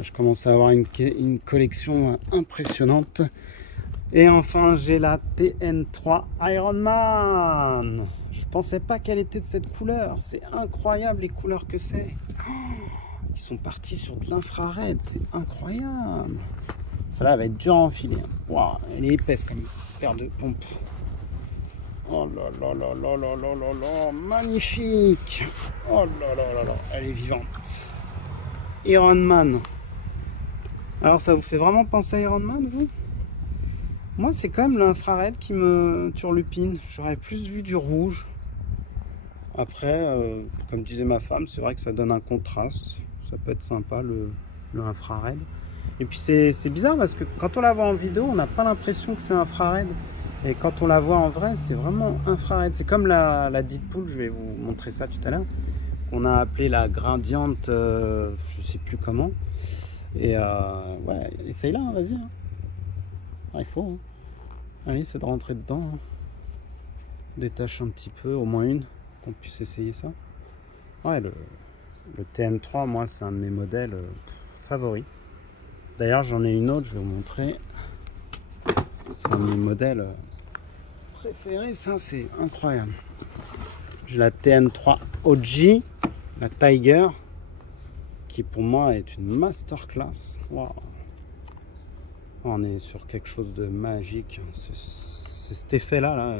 Je commence à avoir une collection impressionnante. Et enfin, j'ai la TN3 Ironman. Je pensais pas qu'elle était de cette couleur. C'est incroyable les couleurs que c'est. Ils sont partis sur de l'infrared. C'est incroyable. Celle-là va être dure à enfiler. Waouh, elle est épaisse comme une paire de pompes. Oh là là là là là là là là, magnifique. Oh là là là là, elle est vivante. Ironman. Alors ça vous fait vraiment penser à Ironman, vous? Moi, c'est quand même l'infrared qui me turlupine. J'aurais plus vu du rouge. Après, comme disait ma femme, c'est vrai que ça donne un contraste. Ça peut être sympa, le infrared. Et puis c'est bizarre parce que quand on la voit en vidéo, on n'a pas l'impression que c'est infrared. Et quand on la voit en vrai, c'est vraiment infrared. C'est comme la Deadpool, je vais vous montrer ça tout à l'heure, qu'on a appelé la Gradiente, je sais plus comment. Et ouais, essaye là, hein, vas-y. Hein. Ah, il faut. Hein. Allez, c'est de rentrer dedans. Hein. Détache un petit peu, au moins une, qu'on puisse essayer ça. Ouais, le TN3, moi, c'est un de mes modèles favoris. D'ailleurs, j'en ai une autre, je vais vous montrer. C'est un de mes modèles préférés, ça, c'est incroyable. J'ai la TN3 OG, la Tiger, qui pour moi est une masterclass. Wow. On est sur quelque chose de magique. C'est cet effet-là, là,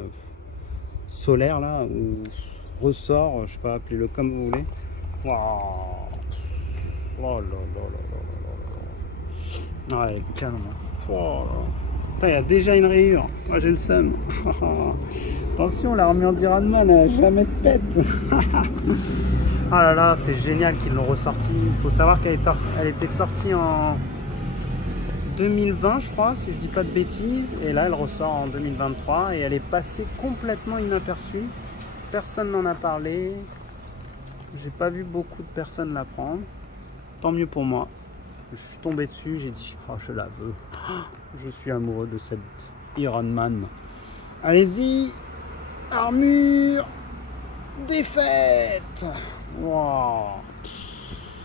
solaire, là, où ressort, je sais pas, appelez-le comme vous voulez. Wow. Oh là là là là là là. Ouais, canon. Oh là. Il y a déjà une rayure. Moi j'ai le seum. Attention, l'armure d'Ironman, elle a jamais de pète. Ah là là, c'est génial qu'ils l'ont ressorti. Il faut savoir qu'elle était sortie en 2020, je crois, si je dis pas de bêtises. Et là, elle ressort en 2023 et elle est passée complètement inaperçue. Personne n'en a parlé. J'ai pas vu beaucoup de personnes la prendre. Tant mieux pour moi. Je suis tombé dessus, j'ai dit, oh, je la veux. Je suis amoureux de cette Ironman. Allez-y, armure, défaite. Wow.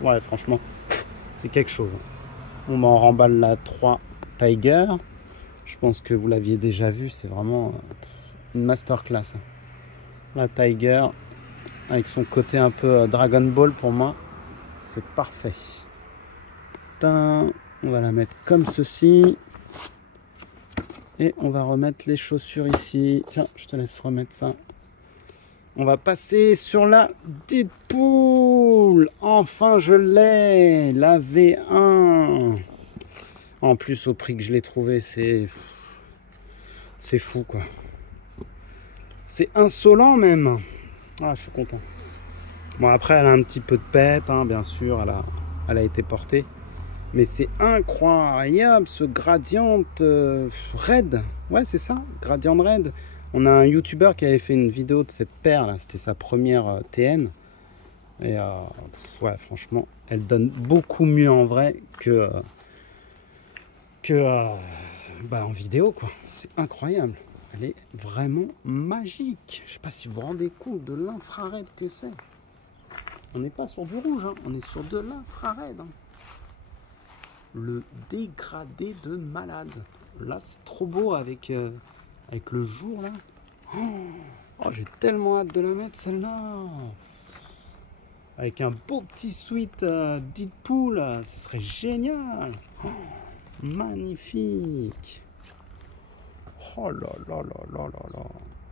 Ouais, franchement, c'est quelque chose. On m'en remballe la 3 Tiger. Je pense que vous l'aviez déjà vu, c'est vraiment une masterclass. La Tiger, avec son côté un peu Dragon Ball pour moi, c'est parfait. On va la mettre comme ceci. Et on va remettre les chaussures ici. Tiens, je te laisse remettre ça. On va passer sur la Deadpool. Enfin, je l'ai. La V1. En plus, au prix que je l'ai trouvé, c'est fou, quoi. C'est insolent, même. Ah, je suis content. Bon, après, elle a un petit peu de pète, hein, bien sûr. Elle a été portée. Mais c'est incroyable, ce Gradient Red. Ouais, c'est ça, Gradient Red. On a un YouTuber qui avait fait une vidéo de cette paire, là. C'était sa première TN. Et ouais, franchement, elle donne beaucoup mieux en vrai que en vidéo, quoi. C'est incroyable. Elle est vraiment magique. Je sais pas si vous vous rendez compte de l'infrared que c'est. On n'est pas sur du rouge, hein. On est sur de l'infrared. Hein. Le dégradé de malade. Là, c'est trop beau avec le jour, là. Oh, j'ai tellement hâte de la mettre, celle-là. Avec un beau petit sweat Deadpool, ce serait génial. Oh, magnifique. Oh là là là là là là.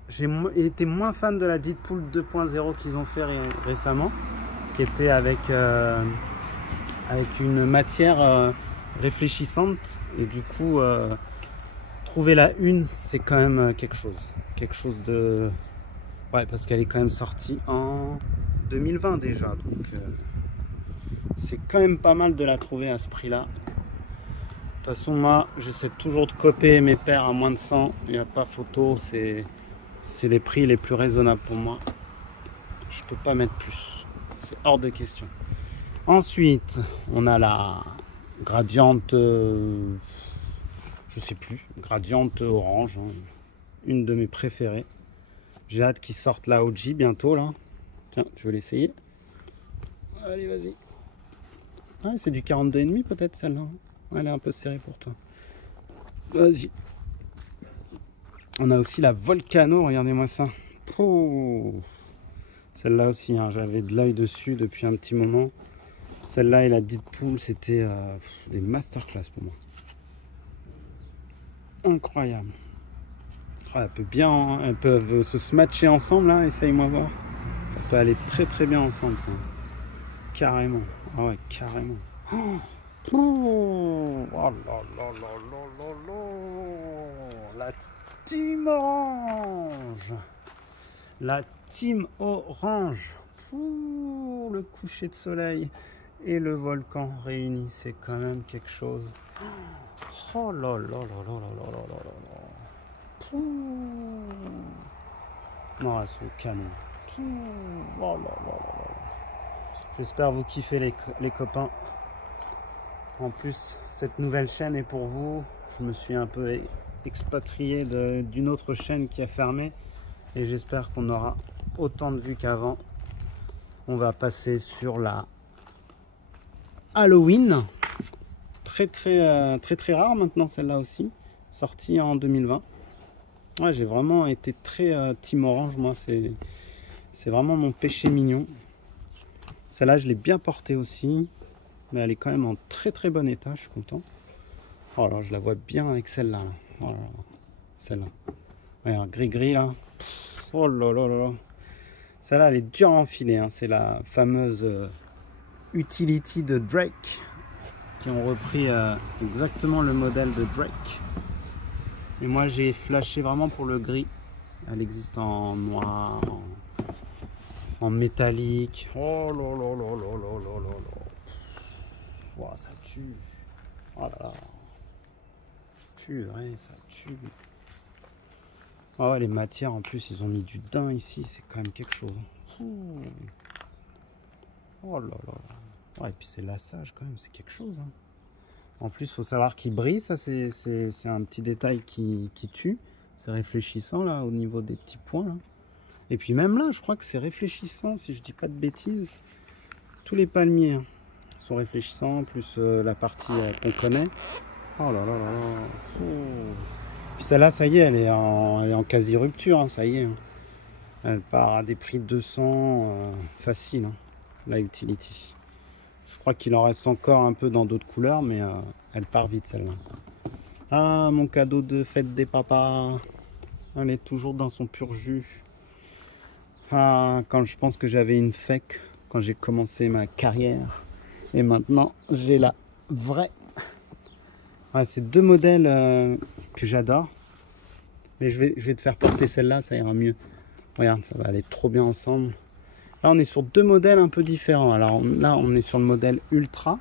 J'ai été moins fan de la Deadpool 2.0 qu'ils ont fait récemment, qui était avec une matière réfléchissante. Et du coup, trouver la une, c'est quand même quelque chose de... Ouais, parce qu'elle est quand même sortie en 2020 déjà. Donc, c'est quand même pas mal de la trouver à ce prix-là. De toute façon, moi, j'essaie toujours de copier mes paires à moins de 100. Il n'y a pas photo, c'est les prix les plus raisonnables pour moi. Je peux pas mettre plus. C'est hors de question. Ensuite, on a la Gradiente, je sais plus, Gradiente orange. Hein. Une de mes préférées. J'ai hâte qu'ils sortent la OG bientôt, là. Tiens, tu veux l'essayer? Allez, vas-y. Ah, c'est du 42,5 peut-être celle-là. Elle est un peu serrée pour toi. Vas-y. On a aussi la Volcano, regardez-moi ça. Oh. Celle-là aussi, hein, j'avais de l'œil dessus depuis un petit moment. Celle-là et la Deadpool, c'était des masterclass pour moi. Incroyable. Ah, elles peuvent se matcher ensemble, là, essaye-moi voir. Ça peut aller très très bien ensemble, ça. Carrément. Ah ouais, carrément. Oh, oh là là là là là là. La team orange. La team orange. Ouh, le coucher de soleil et le volcan réunis, c'est quand même quelque chose. Oh là là là là là là là là là. Non, c'est canon. Oh là là là là. J'espère vous kiffer les copains. En plus, cette nouvelle chaîne est pour vous. Je me suis un peu expatrié d'une autre chaîne qui a fermé. Et j'espère qu'on aura autant de vues qu'avant. On va passer sur la Halloween. Très très rare maintenant celle-là aussi. Sortie en 2020. Ouais, j'ai vraiment été très team orange. Moi, c'est vraiment mon péché mignon. Celle-là, je l'ai bien portée aussi. Mais elle est quand même en très très bon état. Je suis content. Oh là, je la vois bien avec celle-là. Oh là là. Celle-là. Regarde, gris-gris là. Oh là là là là. Celle-là, elle est dure à enfiler. Hein. C'est la fameuse Utility de Drake. Qui ont repris exactement le modèle de Drake. Et moi, j'ai flashé vraiment pour le gris. Elle existe en noir, en métallique. Oh là là là là là là là là. Wow, ça tue. Oh là là. Purée, ça tue. Oh ouais, les matières en plus, ils ont mis du daim ici, c'est quand même quelque chose. Oh là là. Ouais, et puis c'est lassage quand même, c'est quelque chose. Hein. En plus, il faut savoir qu'il brille, ça c'est un petit détail qui tue. C'est réfléchissant là, au niveau des petits points. Là. Et puis même là, je crois que c'est réfléchissant, si je dis pas de bêtises. Tous les palmiers hein, sont réfléchissants, plus la partie qu'on connaît. Oh là là là là. Oh. Puis celle-là, ça y est, elle est en quasi-rupture, hein, ça y est. Hein. Elle part à des prix de 200 facile, hein, la Utility. Je crois qu'il en reste encore un peu dans d'autres couleurs, mais elle part vite celle-là. Ah, mon cadeau de fête des papas. Elle est toujours dans son pur jus. Ah, quand je pense que j'avais une fake quand j'ai commencé ma carrière. Et maintenant, j'ai la vraie. Ah, c'est deux modèles que j'adore. Mais je vais te faire porter celle-là, ça ira mieux. Regarde, ça va aller trop bien ensemble. Là, on est sur deux modèles un peu différents. Alors là, on est sur le modèle Ultra.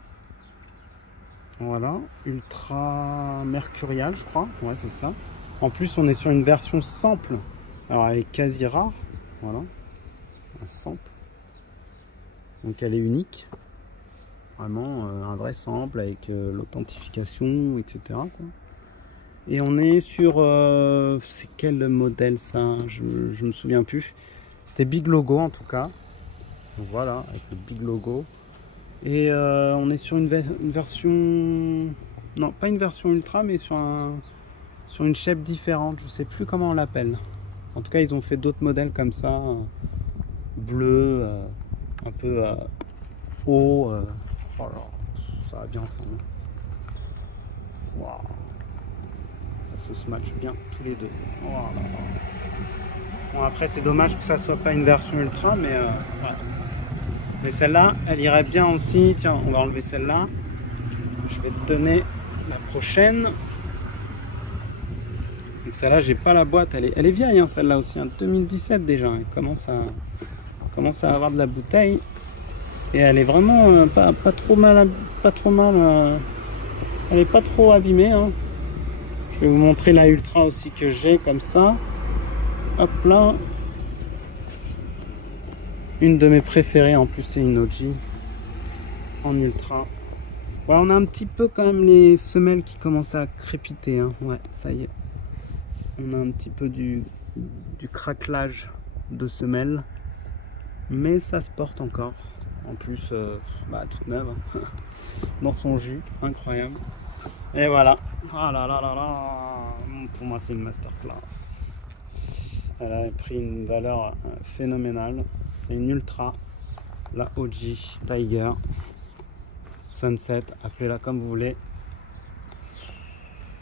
Voilà, Ultra Mercurial, je crois. Ouais, c'est ça. En plus, on est sur une version sample. Alors, elle est quasi rare. Voilà, un sample. Donc, elle est unique. Vraiment un vrai sample avec l'authentification, etc. quoi. Et on est sur... c'est quel modèle ça? Je me souviens plus. C'était Big Logo en tout cas. Donc voilà, avec le Big Logo. Et on est sur une version... Non, pas une version ultra, mais sur une shape différente. Je sais plus comment on l'appelle. En tout cas, ils ont fait d'autres modèles comme ça. Bleu, un peu haut. Oh là, ça va bien ensemble. Waouh. Ça se match bien tous les deux. Oh là là. Bon, après, c'est dommage que ça soit pas une version ultra, mais ouais. Mais celle-là, elle irait bien aussi. Tiens, on va enlever celle-là. Je vais te donner la prochaine. Donc celle-là, j'ai pas la boîte. Elle est vieille, hein, celle-là aussi. Hein, 2017 déjà. Elle commence à avoir de la bouteille. Et elle est vraiment pas trop mal. Elle est pas trop abîmée. Hein. Je vais vous montrer la Ultra aussi que j'ai comme ça. Hop là. Une de mes préférées en plus, c'est une OG en Ultra. Ouais, on a un petit peu quand même les semelles qui commencent à crépiter. Hein. Ouais, ça y est. On a un petit peu du craquelage de semelles. Mais ça se porte encore. En plus, toute neuve, hein. Dans son jus, incroyable. Et voilà. Ah là là là là. Pour moi, c'est une masterclass. Elle a pris une valeur phénoménale. C'est une ultra, la OG Tiger Sunset, appelez-la comme vous voulez.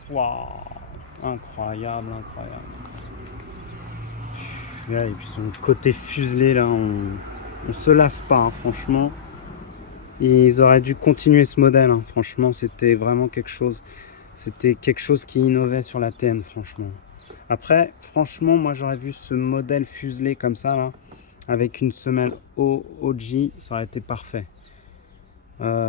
Waouh, incroyable, incroyable. Ouais, et puis son côté fuselé là, on se lasse pas, hein, franchement. Ils auraient dû continuer ce modèle, hein. Franchement, c'était vraiment quelque chose. C'était quelque chose qui innovait sur la TN, franchement. Après, franchement, moi j'aurais vu ce modèle fuselé comme ça là, avec une semelle OG, ça aurait été parfait.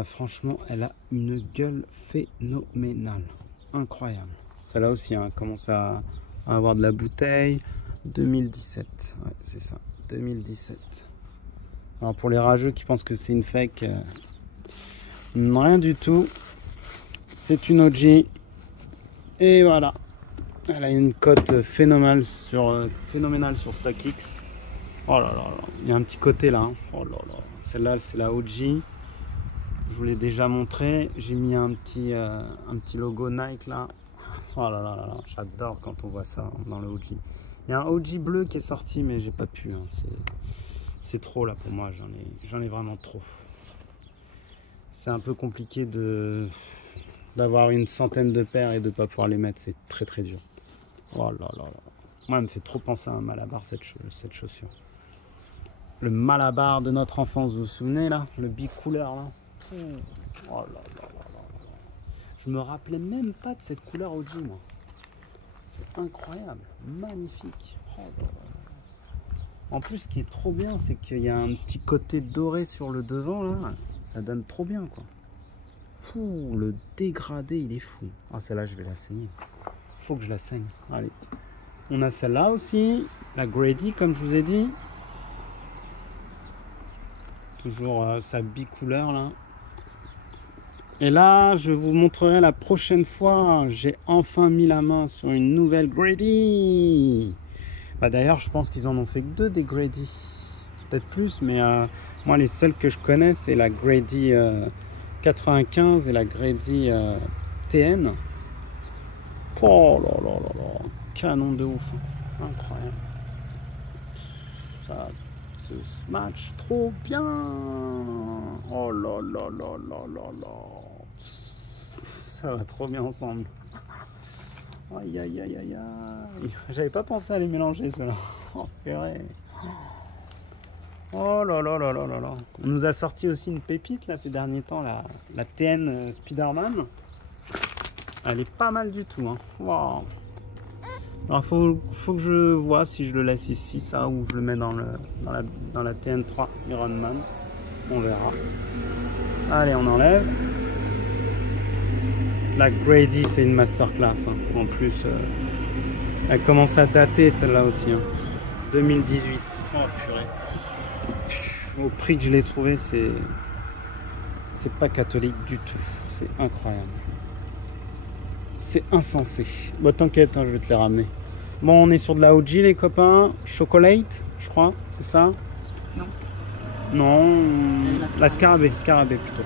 Franchement, elle a une gueule phénoménale, incroyable. Celle-là aussi, hein, commence à avoir de la bouteille. 2017, ouais, c'est ça, 2017. Alors pour les rageux qui pensent que c'est une fake, rien du tout. C'est une OG. Et voilà. Elle a une cote phénoménale sur StockX. Oh là là là, il y a un petit côté là, hein. Oh là là, celle-là c'est la OG. Je vous l'ai déjà montré. J'ai mis un petit logo Nike là. Oh là là là, j'adore quand on voit ça dans le OG. Il y a un OG bleu qui est sorti, mais j'ai pas pu, hein. C'est trop là pour moi, j'en ai vraiment trop. C'est un peu compliqué d'avoir une centaine de paires et de pas pouvoir les mettre, c'est très très dur. Oh là là là. Moi, elle me fait trop penser à un Malabar cette chaussure. Le Malabar de notre enfance, vous vous souvenez là, le bicouleur là. Oh là là là là. Je me rappelais même pas de cette couleur OG moi. C'est incroyable, magnifique. Oh là là. En plus, ce qui est trop bien, c'est qu'il y a un petit côté doré sur le devant là. Ça donne trop bien quoi. Fou, le dégradé, il est fou. Ah, celle-là, je vais la saigner. Faut que je la saigne. Allez. On a celle-là aussi, la Grady, comme je vous ai dit. Toujours sa bicouleur là. Et là, je vous montrerai la prochaine fois. J'ai enfin mis la main sur une nouvelle Grady. D'ailleurs, je pense qu'ils en ont fait que 2 des Grady. Peut-être plus, mais moi, les seules que je connais, c'est la Grady 95 et la Grady TN. Oh là là là là. Canon de ouf. Incroyable. Ça se match trop bien. Oh là là là là là là. Ça va trop bien ensemble. Aïe aïe aïe aïe aïe. J'avais pas pensé à les mélanger ceux-là. Oh purée. Oh là là là là là là. On nous a sorti aussi une pépite là ces derniers temps, la TN Spider-Man. Elle est pas mal du tout, hein. Wow. Alors faut que je vois si je le laisse ici ça ou je le mets dans la TN3 Iron Man. On verra. Allez, on enlève. La Grady, c'est une masterclass, hein. En plus, elle commence à dater celle-là aussi, hein. 2018. Oh purée. Au prix que je l'ai trouvé, c'est pas catholique du tout. C'est incroyable. C'est insensé. Bon, t'inquiète, hein, je vais te les ramener. Bon, on est sur de la OG, les copains. Chocolate, je crois, c'est ça? Non. Non, la Scarabée plutôt.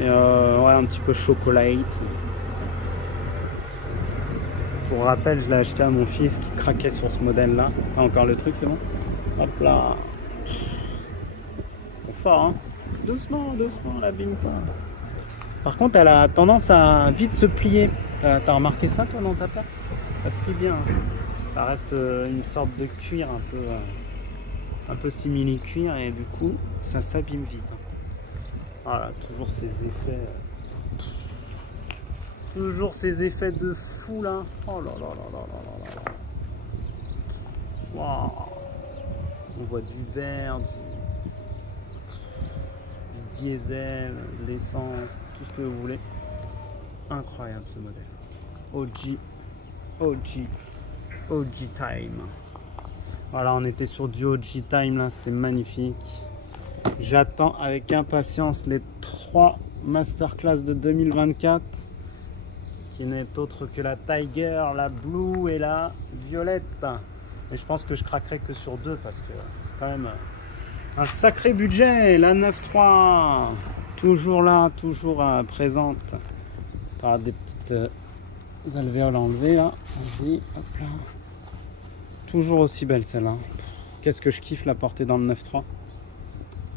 Et ouais, un petit peu chocolate. Pour rappel, je l'ai acheté à mon fils qui craquait sur ce modèle-là. T'as encore le truc, c'est bon? Hop là. C'est fort, hein? Doucement, doucement, l'abîme pas. Par contre, elle a tendance à vite se plier. T'as remarqué ça, toi, dans ta paire? Ça se plie bien, hein. Ça reste une sorte de cuir un peu simili-cuir et du coup, ça s'abîme vite, hein. Voilà, toujours ces effets. Toujours ces effets de fou là. Oh là là là là là là là. Waouh. On voit du verre, du diesel, de l'essence, tout ce que vous voulez. Incroyable ce modèle. OG Time. Voilà, on était sur du OG Time là, c'était magnifique. J'attends avec impatience les 3 masterclass de 2024 qui n'est autre que la Tiger, la Blue et la Violette. Et je pense que je craquerai que sur 2 parce que c'est quand même Un sacré budget, la 9.3. Toujours là, toujours présente. T'as des petites alvéoles enlevées là. Vas-y, hop là. Toujours aussi belle celle-là. Qu'est-ce que je kiffe la porter dans le 9.3.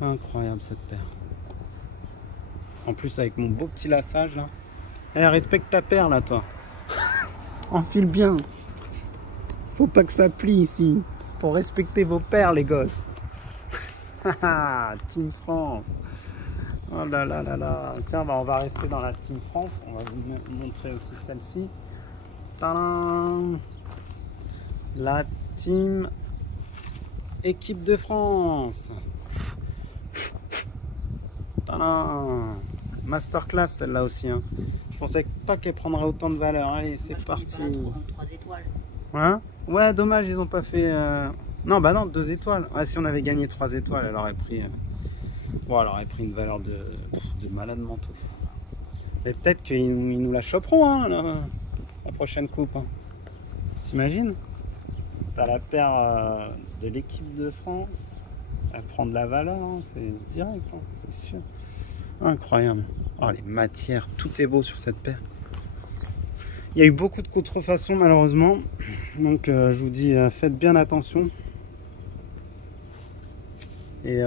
Incroyable cette paire. En plus avec mon beau petit lassage là. Eh, respecte ta paire là toi. Enfile bien. Faut pas que ça plie ici. Faut respecter vos paires les gosses. Team France. Oh là là là là. Tiens, bah on va rester dans la Team France. On va vous montrer aussi celle-ci. Tadam. La Team Équipe de France. Tadam. Masterclass celle-là aussi. Hein. Je pensais pas qu'elle prendrait autant de valeur. Allez, c'est parti. 3 étoiles. Hein? Ouais, dommage, ils ont pas fait. Non, bah non, 2 étoiles. Ouais, si on avait gagné 3 étoiles, elle aurait pris. Bon, elle aurait pris une valeur de malade mentaux. Mais peut-être qu'ils nous la choperont, hein, la prochaine coupe. Hein. T'imagines? T'as la paire de l'équipe de France. Elle prend de la valeur, hein, c'est direct, hein, c'est sûr. Incroyable. Oh, les matières, tout est beau sur cette paire. Il y a eu beaucoup de contrefaçons malheureusement. Donc je vous dis, faites bien attention. Et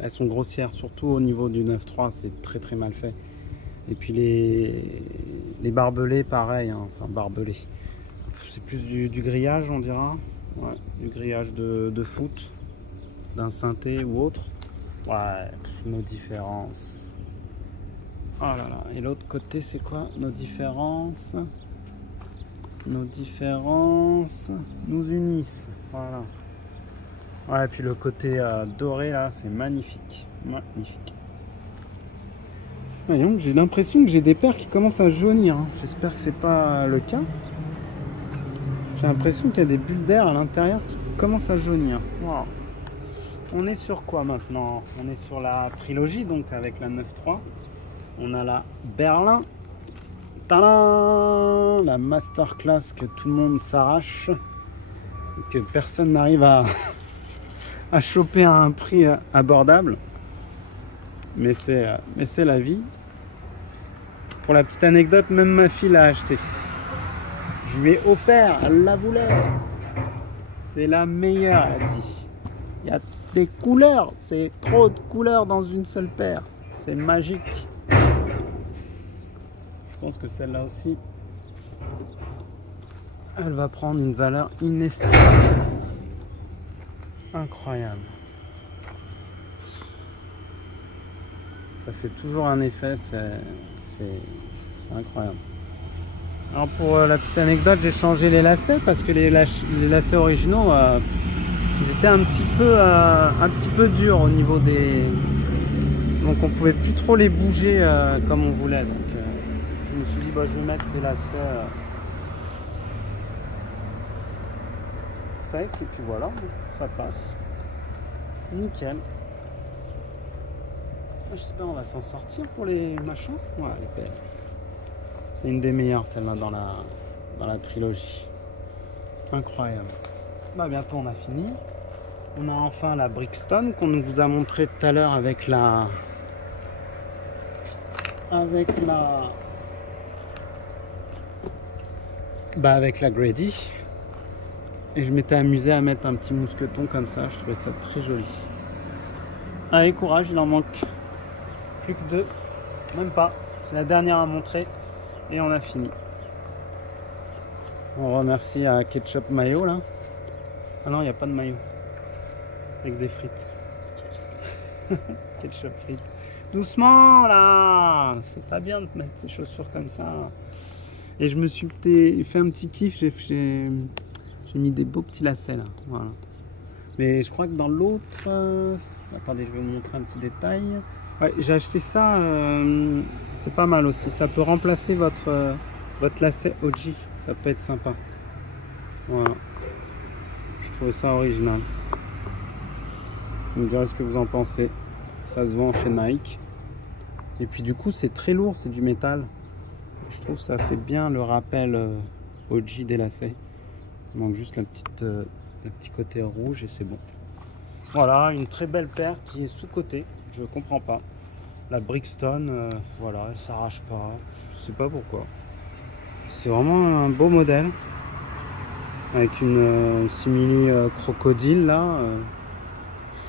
elles sont grossières, surtout au niveau du 9.3, c'est très très mal fait. Et puis les barbelés, pareil, hein, enfin barbelés. C'est plus du grillage, on dira. Ouais, du grillage de foot, d'un synthé ou autre. Ouais, nos différences. Oh là là, et l'autre côté, c'est quoi nos différences? Nos différences nous unissent. Voilà. Ouais, et puis le côté doré là, c'est magnifique. Magnifique. Voyons, j'ai l'impression que j'ai des paires qui commencent à jaunir. Hein. J'espère que c'est pas le cas. J'ai l'impression qu'il y a des bulles d'air à l'intérieur qui commencent à jaunir. Wow. On est sur quoi maintenant? On est sur la trilogie, donc avec la 9.3. On a la Berlin. Tadam! La masterclass que tout le monde s'arrache. Que personne n'arrive à choper à un prix abordable. Mais c'est la vie. Pour la petite anecdote, même ma fille l'a acheté. Je lui ai offert, elle la voulait. C'est la meilleure, elle a dit. Il y a des couleurs, c'est trop de couleurs dans une seule paire. C'est magique. Je pense que celle-là aussi, elle va prendre une valeur inestimable. Incroyable. Ça fait toujours un effet, c'est incroyable. Alors pour la petite anecdote, j'ai changé les lacets parce que les lacets originaux, ils étaient un petit peu durs au niveau des... Donc on pouvait plus trop les bouger comme on voulait. Donc je me suis dit, bah, je vais mettre des lacets secs et puis voilà, ça passe. Nickel. J'espère qu'on va s'en sortir pour les machins. Ouais, elle est belle. C'est une des meilleures celle-là dans la trilogie. Incroyable. Bah bientôt on a fini. On a enfin la Brixton qu'on vous a montré tout à l'heure avec la Grady. Et je m'étais amusé à mettre un petit mousqueton comme ça. Je trouvais ça très joli. Allez, courage, il en manque plus que 2. Même pas. C'est la dernière à montrer. Et on a fini. On remercie à Ketchup Mayo là. Ah non, il n'y a pas de maillot. Avec des frites. Ketchup frites. Doucement là. C'est pas bien de mettre ces chaussures comme ça. Et je me suis fait un petit kiff. J'ai mis des beaux petits lacets là. Voilà. Mais je crois que dans l'autre... Attendez, je vais vous montrer un petit détail. Ouais, j'ai acheté ça. C'est pas mal aussi. Ça peut remplacer votre lacet OG. Ça peut être sympa. Voilà. Je trouvais ça original. Vous me direz ce que vous en pensez. Ça se vend chez Nike. Et puis du coup, c'est très lourd. C'est du métal. Je trouve que ça fait bien le rappel OG des lacets. Il manque juste le petit côté rouge et c'est bon. Voilà, une très belle paire qui est sous-cotée. Je comprends pas. La Brixton, voilà, elle s'arrache pas. Je sais pas pourquoi. C'est vraiment un beau modèle. Avec une simili crocodile là.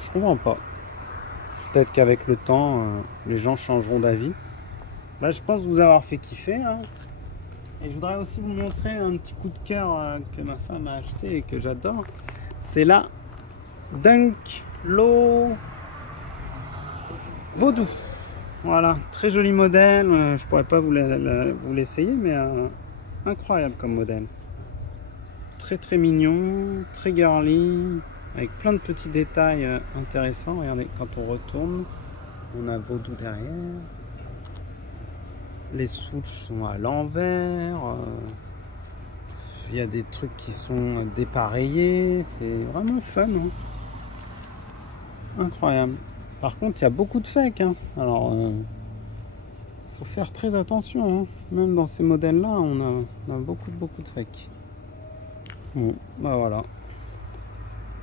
Je comprends pas. Peut-être qu'avec le temps, les gens changeront d'avis. Là, je pense vous avoir fait kiffer. Hein. Et je voudrais aussi vous montrer un petit coup de cœur que ma femme a acheté et que j'adore. C'est la Dunk Low Vaudou. Voilà, très joli modèle. Je pourrais pas vous l'essayer, mais incroyable comme modèle. Très très mignon, très girly, avec plein de petits détails intéressants. Regardez, quand on retourne, on a Vaudou derrière. Les switches sont à l'envers. Il y a des trucs qui sont dépareillés. C'est vraiment fun. Hein. Incroyable. Par contre, il y a beaucoup de fake. Hein. Alors, faut faire très attention. Hein. Même dans ces modèles-là, on a beaucoup de fake. Bon, bah voilà.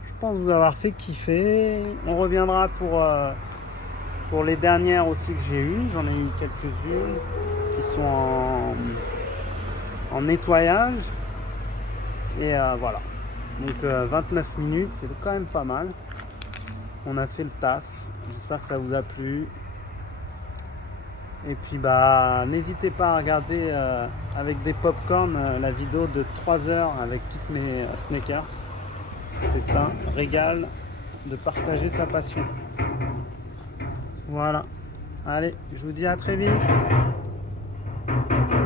Je pense vous avoir fait kiffer. On reviendra pour les dernières aussi que j'ai eues. J'en ai eu quelques-unes qui sont en nettoyage. Et voilà. Donc 29 minutes, c'est quand même pas mal. On a fait le taf. J'espère que ça vous a plu. Et puis bah n'hésitez pas à regarder avec des popcorn la vidéo de 3 heures avec toutes mes sneakers. C'est un régal de partager sa passion. Voilà. Allez, je vous dis à très vite.